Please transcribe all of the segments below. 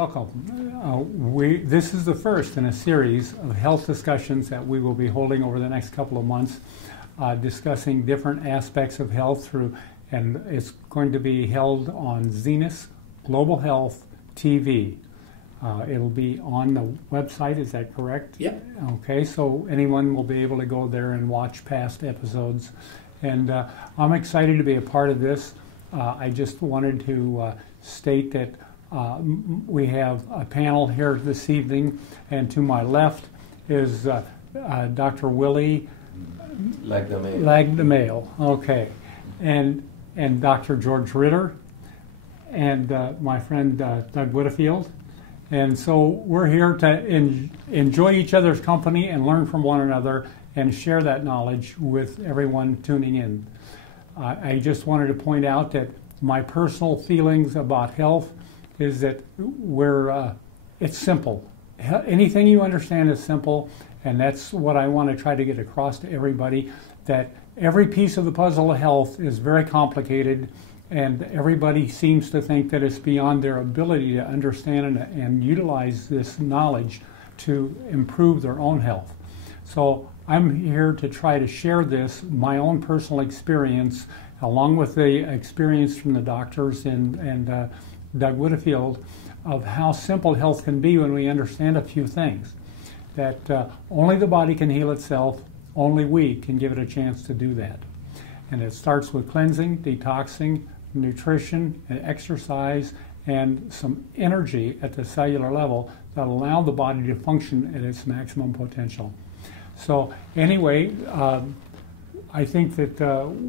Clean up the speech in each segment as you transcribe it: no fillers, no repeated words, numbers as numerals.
welcome. This is the first in a series of health discussions that we will be holding over the next couple of months, discussing different aspects of health and it's going to be held on Zenus Global Health TV. It'll be on the website, is that correct? Yep. Okay, so anyone will be able to go there and watch past episodes. And I'm excited to be a part of this. I just wanted to state that we have a panel here this evening, and to my left is Dr. Willie Lagdemail. Okay, and Dr. George Ritter, and my friend Doug Whitfield. And so we're here to enjoy each other's company and learn from one another and share that knowledge with everyone tuning in. I just wanted to point out that my personal feelings about health is that it's simple. Anything you understand is simple, and that's what I want to try to get across to everybody, that every piece of the puzzle of health is very complicated, and everybody seems to think that it's beyond their ability to understand and utilize this knowledge to improve their own health. So I'm here to try to share my own personal experience, along with the experience from the doctors and Doug Whitfield, of how simple health can be when we understand a few things. That only the body can heal itself, only we can give it a chance to do that. And it starts with cleansing, detoxing, nutrition, and exercise, and some energy at the cellular level that allow the body to function at its maximum potential. So anyway, I think that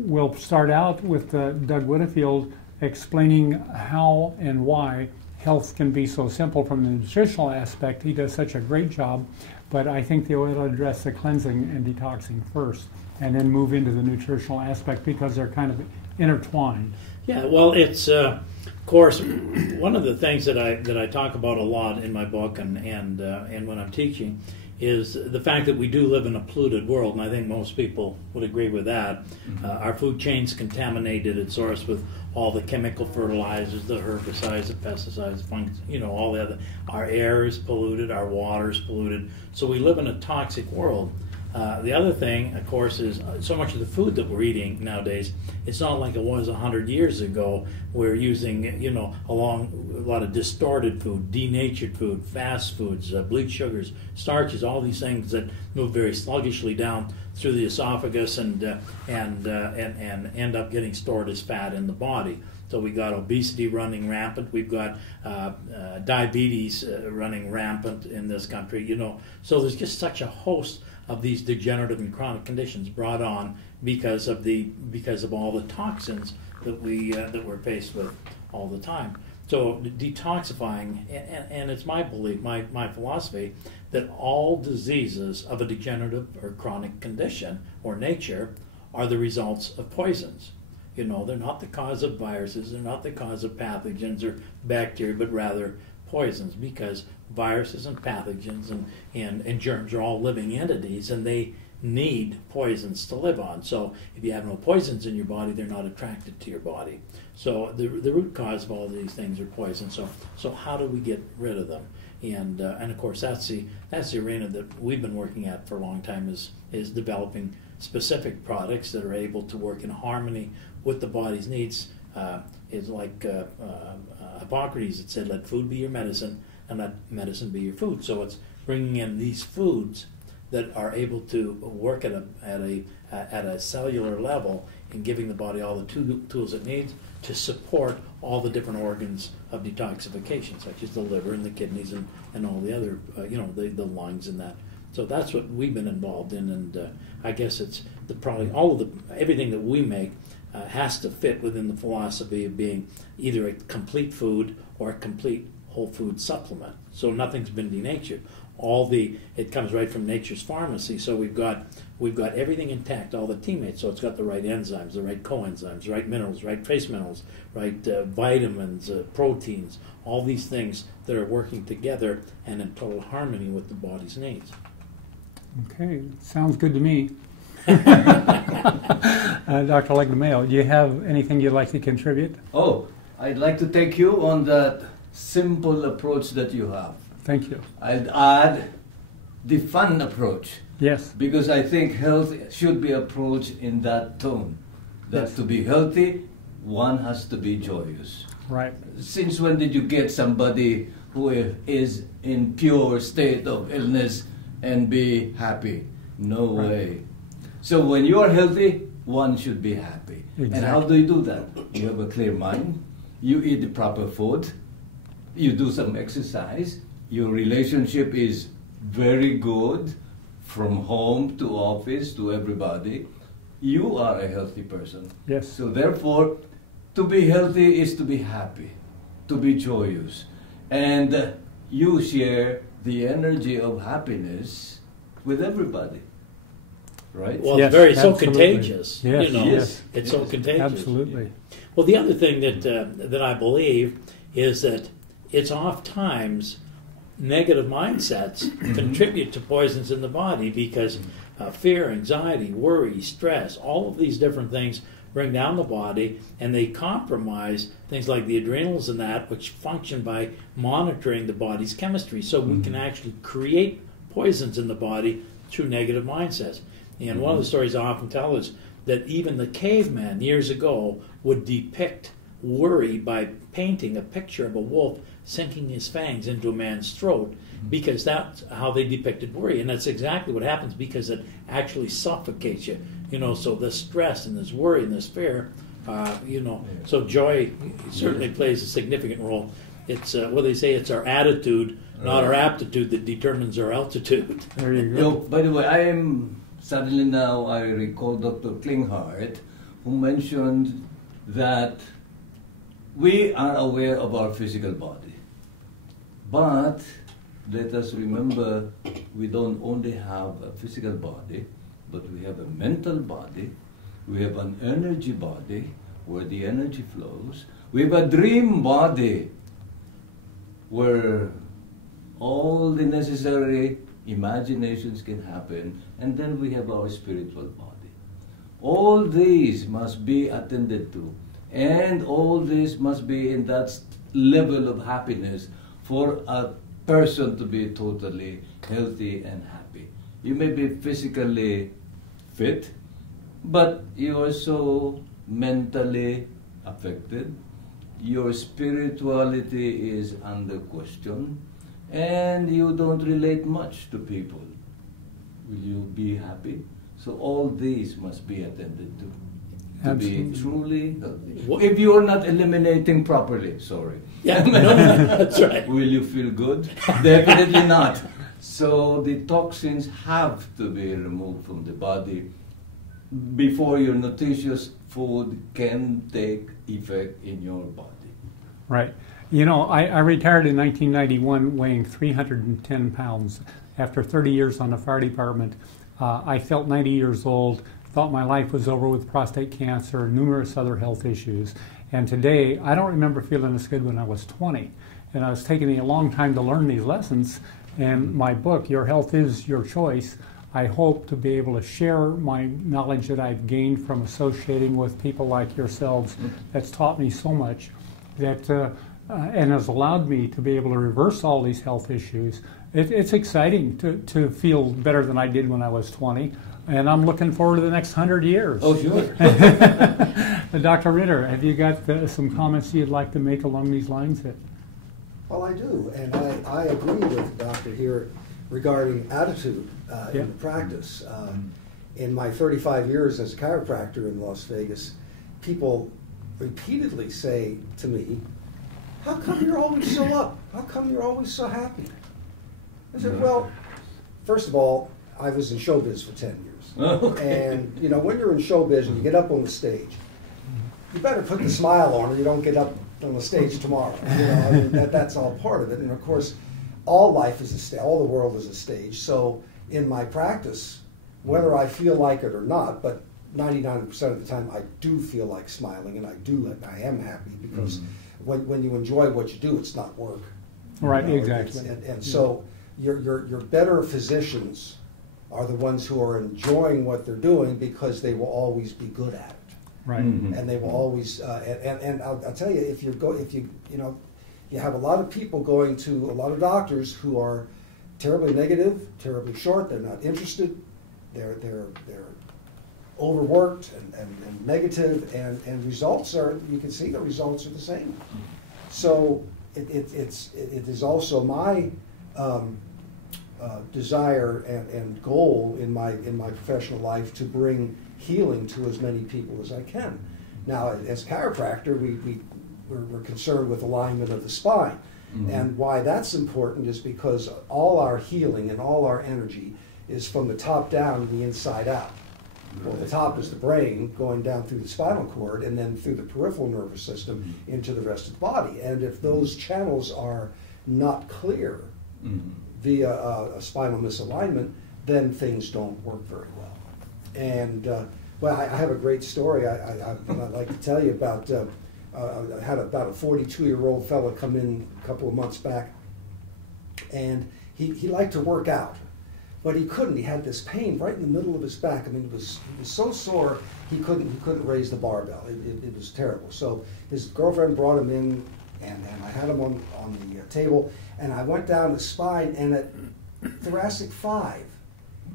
we'll start out with Doug Whitfield explaining how and why health can be so simple from the nutritional aspect. He does such a great job, but I think they will address the cleansing and detoxing first, and then move into the nutritional aspect because they're kind of intertwined. Yeah, well, it's of course one of the things that I talk about a lot in my book and when I'm teaching is the fact that we do live in a polluted world, and I think most people would agree with that. Mm-hmm. Our food chain's contaminated at source with all the chemical fertilizers, the herbicides, the pesticides, fungus, all the other. Our air is polluted, our water is polluted, so we live in a toxic world. The other thing, of course, is so much of the food that we're eating nowadays, it's not like it was 100 years ago. We're using, a lot of distorted food, denatured food, fast foods, bleached sugars, starches, all these things that move very sluggishly down through the esophagus and end up getting stored as fat in the body. So we got obesity running rampant. We've got diabetes running rampant in this country. So there's just such a host of these degenerative and chronic conditions brought on because of all the toxins that we're faced with all the time. So detoxifying, and it's my belief, my philosophy, that all diseases of a degenerative or chronic condition or nature are the results of poisons. They're not the cause of viruses, they're not the cause of pathogens or bacteria, but rather poisons, because viruses and pathogens and germs are all living entities, and they need poisons to live on. So if you have no poisons in your body, they're not attracted to your body. So the root cause of all of these things are poison. So how do we get rid of them? And of course that's the arena that we've been working at for a long time, is developing specific products that are able to work in harmony with the body's needs. It's like Hippocrates that said, "Let food be your medicine, and let medicine be your food." So it's bringing in these foods that are able to work at a cellular level and giving the body all the tools it needs to support all the different organs of detoxification, such as the liver and the kidneys and all the other, the lungs and that. So that's what we've been involved in, and I guess it's everything that we make has to fit within the philosophy of being either a complete food or a complete whole food supplement. So nothing's been denatured. It comes right from nature's pharmacy. So we've got everything intact, all the teammates. So it's got the right enzymes, the right coenzymes, the right minerals, right trace minerals, right vitamins, proteins, all these things that are working together and in total harmony with the body's needs. Okay, sounds good to me. Dr. Lagdemail, do you have anything you'd like to contribute? Oh, I'd like to thank you on that simple approach that you have. Thank you. I'd add the fun approach. Yes. Because I think health should be approached in that tone. That Yes. to be healthy, one has to be joyous. Right. Since when did you get somebody who is in pure state of illness and be happy? No Right. way. So when you are healthy, one should be happy. Exactly. And how do you do that? You have a clear mind, you eat the proper food, you do some exercise, your relationship is very good from home to office to everybody. You are a healthy person. Yes. So therefore, to be healthy is to be happy, to be joyous. And you share the energy of happiness with everybody. Right? Well, Yes, it's very so absolutely. contagious. Yes, you know, yes, it's so yes. contagious. Absolutely. Well, the other thing that I believe is that it's oft times negative mindsets contribute to poisons in the body because fear, anxiety, worry, stress, all of these different things bring down the body, and they compromise things like the adrenals and that, which function by monitoring the body's chemistry. So we can actually create poisons in the body through negative mindsets. And one of the stories I often tell is that even the caveman years ago would depict worry by painting a picture of a wolf sinking his fangs into a man's throat, because that's how they depicted worry. And that's exactly what happens, because it actually suffocates you. You know, so this stress and this worry and this fear, so joy certainly plays a significant role. It's what they say, it's our attitude, not our aptitude, that determines our altitude. There you Yo, go. by the way, suddenly now I recall Dr. Klinghardt, who mentioned that we are aware of our physical body. But let us remember, we don't only have a physical body, but we have a mental body, we have an energy body where the energy flows, we have a dream body where all the necessary imaginations can happen, and then we have our spiritual body. All these must be attended to, and all this must be in that level of happiness for a person to be totally healthy and happy. You may be physically fit, but you are so mentally affected. Your spirituality is under question, and you don't relate much to people. Will you be happy? So all these must be attended to Absolutely. be truly healthy. What- If you are not eliminating properly, sorry. Yeah, no, that's right. Will you feel good? Definitely not. So the toxins have to be removed from the body before your nutritious food can take effect in your body. Right. You know, I retired in 1991 weighing 310 pounds. After 30 years on the fire department, I felt 90 years old, thought my life was over with prostate cancer and numerous other health issues. And today, I don't remember feeling this good when I was 20. And it's taken me a long time to learn these lessons. And my book, Your Health is Your Choice, I hope to be able to share my knowledge that I've gained from associating with people like yourselves. That's taught me so much that and has allowed me to be able to reverse all these health issues. It's exciting to feel better than I did when I was 20, and I'm looking forward to the next 100 years. Oh, sure. Dr. Ritter, have you got some comments you'd like to make along these lines? Well, I do, and I agree with the doctor here regarding attitude Yeah. in the practice. In my 35 years as a chiropractor in Las Vegas, people repeatedly say to me, "How come you're always so up? How come you're always so happy?" I said, "Well, first of all, I was in showbiz for 10 years. Okay. And, you know, when you're in showbiz and you get up on the stage, you better put the smile on or you don't get up on the stage tomorrow. You know, I mean, that's all part of it. And, of course, all life is a stage, all the world is a stage. So in my practice, whether I feel like it or not, but 99% of the time I do feel like smiling and I am happy because when you enjoy what you do, it's not work. Right, You know, exactly. And so your better physicians are the ones who are enjoying what they're doing because they will always be good at it. Right. Mhm. And they will always and I'll tell you, if you you have a lot of people going to a lot of doctors who are terribly negative, terribly short. They're not interested. They're overworked and negative, and results are, you can see the results are the same. So it is also my desire and goal in my professional life to bring healing to as many people as I can. Now, as chiropractor, we're concerned with alignment of the spine. Mm-hmm. And why that's important is because all our healing and all our energy is from the top down and the inside out. Right. Well, the top is the brain going down through the spinal cord and then through the peripheral nervous system into the rest of the body. And if those channels are not clear via a spinal misalignment, then things don't work very well. And well, I have a great story I'd like to tell you about. I had about a 42-year-old fellow come in a couple of months back, and he liked to work out, but he couldn't. He had this pain right in the middle of his back. I mean, he was so sore he couldn't raise the barbell. It was terrible. So his girlfriend brought him in, and I had him on the table, and I went down the spine, and at thoracic 5,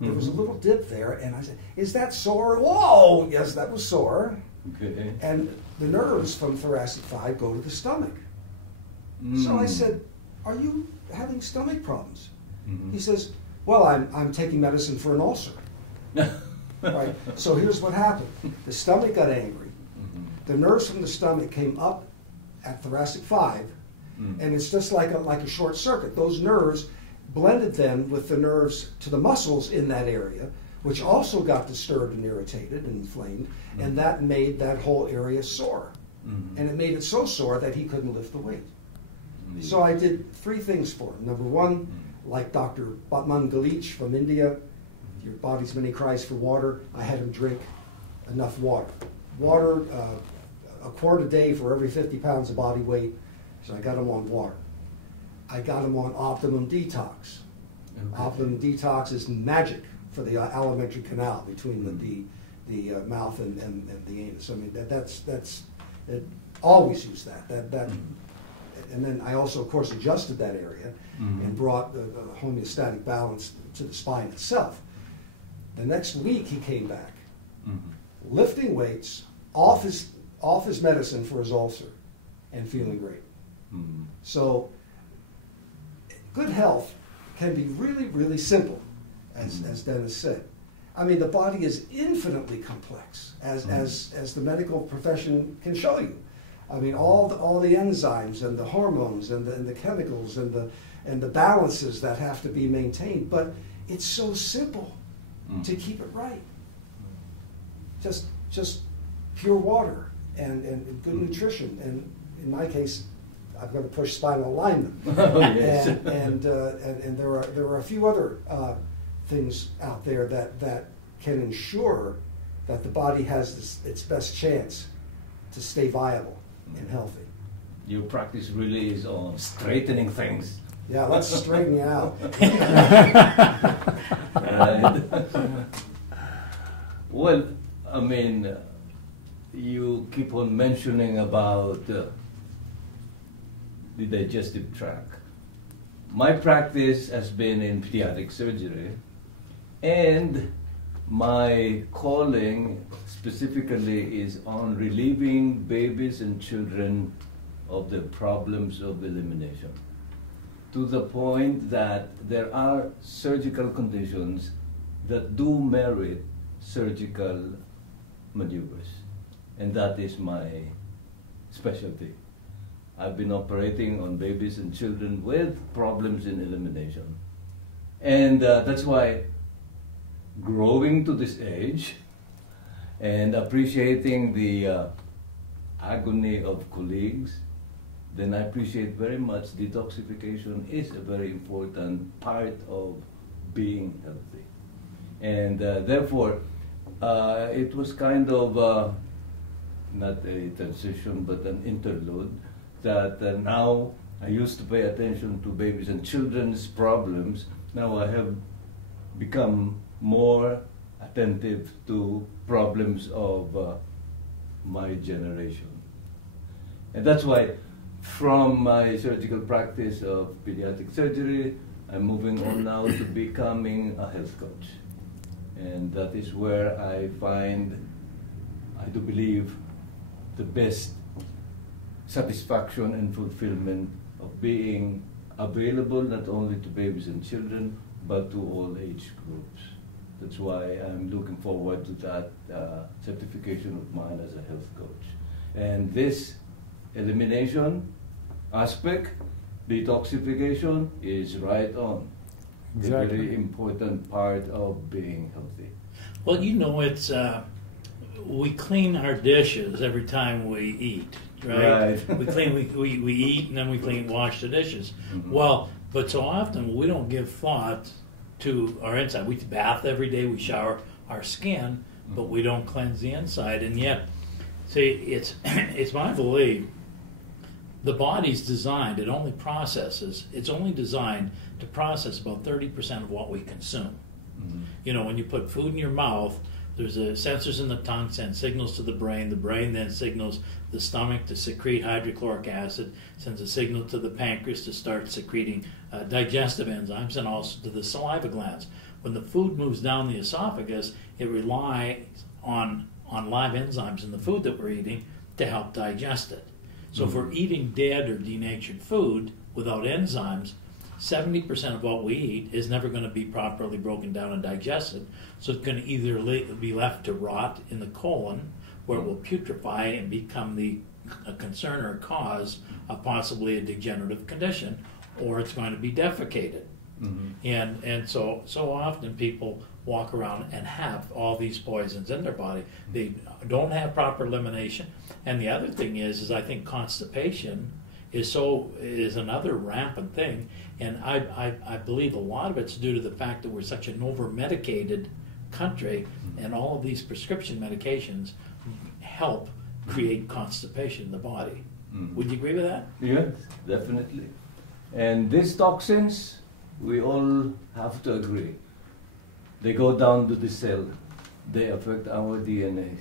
there was a little dip there, and I said, "Is that sore?" "Whoa, yes, that was sore." Okay. And the nerves from thoracic 5 go to the stomach. So I said, "Are you having stomach problems?" He says, "Well, I'm taking medicine for an ulcer." Right. So here's what happened. The stomach got angry. The nerves from the stomach came up at thoracic 5, and it's just like a short circuit. Those nerves blended then with the nerves to the muscles in that area, which also got disturbed and irritated and inflamed, and that made that whole area sore. And it made it so sore that he couldn't lift the weight. So I did 3 things for him. Number 1, like Dr. Batman Galich from India, your body's many cries for water, I had him drink enough water. Water, a quart a day for every 50 pounds of body weight, so I got him on water. I got him on optimum detox. Okay. Optimum detox is magic for the alimentary canal between the mouth and the anus. I mean, that's always use that. And then I also, of course, adjusted that area and brought the homeostatic balance to the spine itself. The next week he came back, lifting weights, off his medicine for his ulcer, and feeling great. So good health can be really, really simple, as Dennis said. I mean, the body is infinitely complex, as the medical profession can show you. I mean, all the enzymes and the hormones and the chemicals and the balances that have to be maintained. But it's so simple to keep it right. Just pure water and good nutrition. And in my case, I'm going to push spinal alignment. Yes. and there are a few other things out there that can ensure that the body has its best chance to stay viable and healthy. Your practice really is on straightening things. Yeah, let's straighten you out. Well, I mean, you keep on mentioning about the digestive tract. My practice has been in pediatric surgery, and my calling specifically is on relieving babies and children of the problems of elimination, to the point that there are surgical conditions that do merit surgical maneuvers, and that is my specialty. I've been operating on babies and children with problems in elimination, and that's why, growing to this age and appreciating the agony of colleagues, then I appreciate very much detoxification is a very important part of being healthy. And therefore, it was kind of not a transition, but an interlude that now I used to pay attention to babies and children's problems. Now I have become more attentive to problems of my generation. And that's why from my surgical practice of pediatric surgery, I'm moving on now to becoming a health coach. And that is where I find, I do believe, the best satisfaction and fulfillment of being available not only to babies and children, but to all age groups. That's why I'm looking forward to that certification of mine as a health coach. And this elimination aspect, detoxification, is right on. Exactly. A very important part of being healthy. Well, you know, it's we clean our dishes every time we eat, right? we eat and then we wash the dishes. Mm-hmm. Well, but so often we don't give thought to our inside. We bath every day, we shower our skin, but we don't cleanse the inside. And yet, see, it's my belief, the body's designed, it's only designed to process about 30% of what we consume. Mm-hmm. You know, when you put food in your mouth, there's sensors in the tongue send signals to the brain then signals the stomach to secrete hydrochloric acid, sends a signal to the pancreas to start secreting digestive enzymes, and also to the saliva glands. When the food moves down the esophagus, it relies on live enzymes in the food that we're eating to help digest it. So if we're eating dead or denatured food without enzymes, 70% of what we eat is never going to be properly broken down and digested. So it's going to either be left to rot in the colon, where it will putrefy and become a concern or a cause of possibly a degenerative condition, or it's going to be defecated. Mm-hmm. And so often people walk around and have all these poisons in their body. They don't have proper elimination. And the other thing is I think constipation is another rampant thing, and I believe a lot of it's due to the fact that we're such an over-medicated country, and all of these prescription medications help create constipation in the body. Mm-hmm. Would you agree with that? Yes, definitely. And these toxins, we all have to agree, they go down to the cell. They affect our DNA.